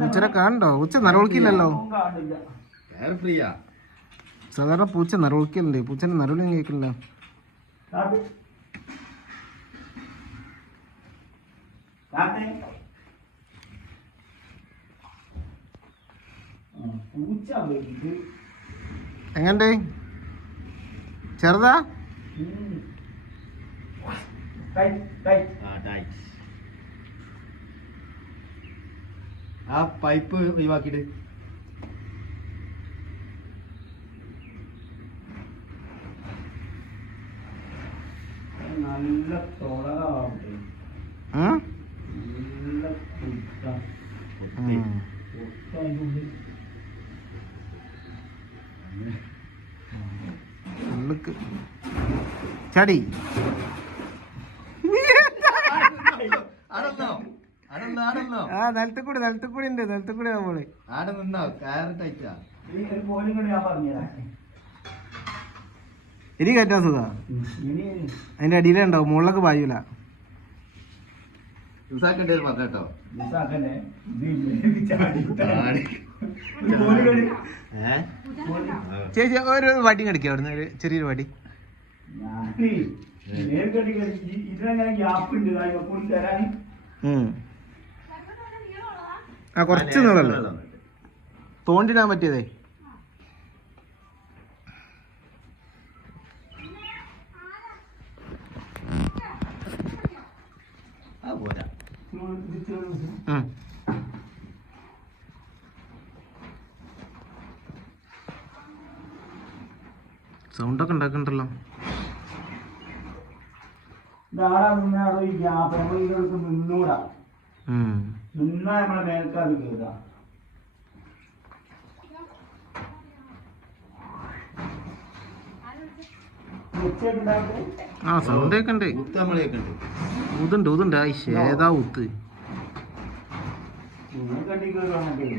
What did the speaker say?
പൂച്ചനെ കാണണ്ടോ? പൂച്ച നരവളിക്കില്ലല്ലോ സാധാരണ പൂച്ച നരവളിക്കലുണ്ട് പൂച്ചനെ നരവളി കേൾക്കില്ല. എങ്ങണ്ട് ചെറുതാ? കൈ ആ ആ പൈപ്പ് ഒഴിവാക്കിയിട്ട് നല്ല തുളകാവട്ടെ ഉം? നല്ല കുത്ത ചാടി. ആ നിലത്തുകൂടി നിലത്ത് കൂടി ഉണ്ട് നിലത്തുകൂടി നമ്മൾ. ആടെ നിന്നോ? കയറ് അയച്ചാ ഇനി കയറ്റാ സുഖ? അതിന്റെ അടിയിലുണ്ടാവും മുകളിലൊക്കെ പായൂല. യൂസാക്കേണ്ടി വരും പറഞ്ഞോ ചേച്ചി ഒരു വടി കടിക്കുക അവിടുന്ന് ഒരു ചെറിയൊരു വടി. ഞാനേ നേരിട്ട് ഇതിനെങ്ങനെ ഗ്യാപ്പ് ഉണ്ട്. കൊണ്ട് തരാൻ ഉം. ആ കുറച്ച് നീളല്ലേ? തോണ്ടിടാൻ പറ്റിയതേ. സൗണ്ടൊക്കെ ഉണ്ടാക്കണ്ടല്ലോ. ഇതാടാ നിന്നാടോ ഈ ഗ്യാപ്പ് നിന്നൂടാ. നിന്നാ നമ്മളെ മേൽക്കാത് കയറാ ഉച്ചയുണ്ടാക്കും? ആ സൗണ്ട് ഉണ്ട്. ഊതുണ്ട് ഊതുണ്ട്. ആ ഏതാ ഊത്ത്? നിങ്ങൾ കണ്ടി കയറുവാണെങ്കിൽ